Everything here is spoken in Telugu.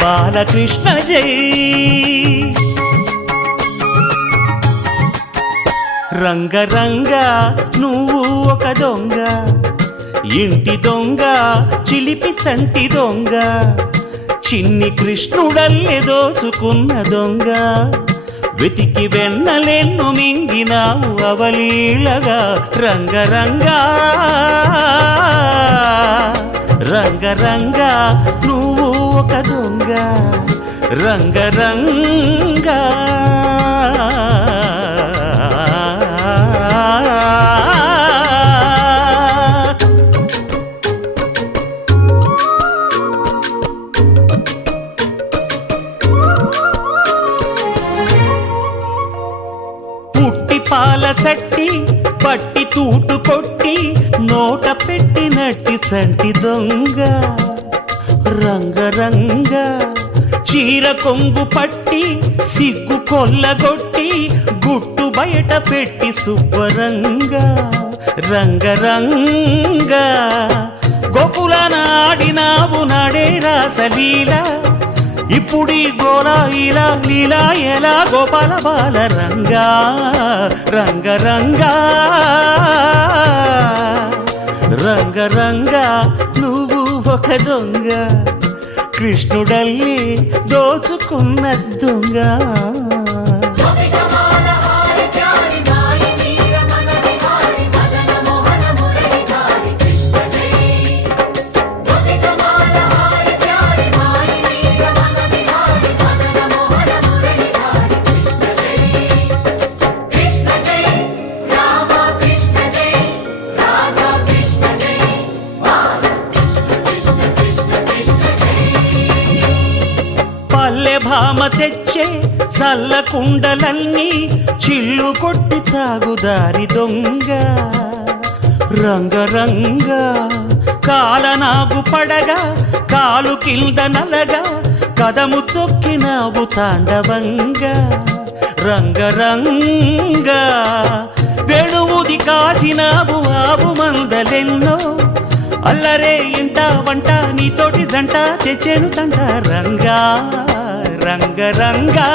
బాలకృష్ణ జై. రంగరంగ నువ్వు ఒక దొంగ, ఇంటి దొంగ చిలిపి చంటి దొంగ, చిన్ని కృష్ణుడల్లే దోచుకున్న దొంగ, వెతికి వెన్నలెన్ను మింగినావు అవలీలగా. రంగరంగ రంగరంగ నువ్వు ఒక దొంగ, రంగరంగ. పాల చట్టి పట్టి తూటు కొట్టి నోట పెట్టినట్టి చంటి దొంగ. రంగరంగ చీర కొంగు పట్టి సిగ్గు కొల్లగొట్టి గుట్టు బయట పెట్టి శుభ్రంగ. రంగరంగ గోకుల నాడినావు నాడే రాసలీల, ఇప్పుడీ గోలా ఇలా లీలా ఎలా గోపాల బాల. రంగా రంగరంగా రంగరంగా నువ్వు ఒక దొంగ, కృష్ణుడల్లి దోచుకున్న దొంగ. భామ తెచ్చే చల్ల కుండలన్నీ చిల్లు కొట్టి తాగుదారి దొంగ. రంగరంగ కాలనాగు పడగా కాలు కింద నలగా కదము తొక్కినావు తాండవంగా. రంగరంగ వేణువుది కాసినావు ఆవు మందలెన్నో, అల్లరే ఇంట వంట నీతోటి జంట తెచ్చేను తంట. రంగా రంగరంగా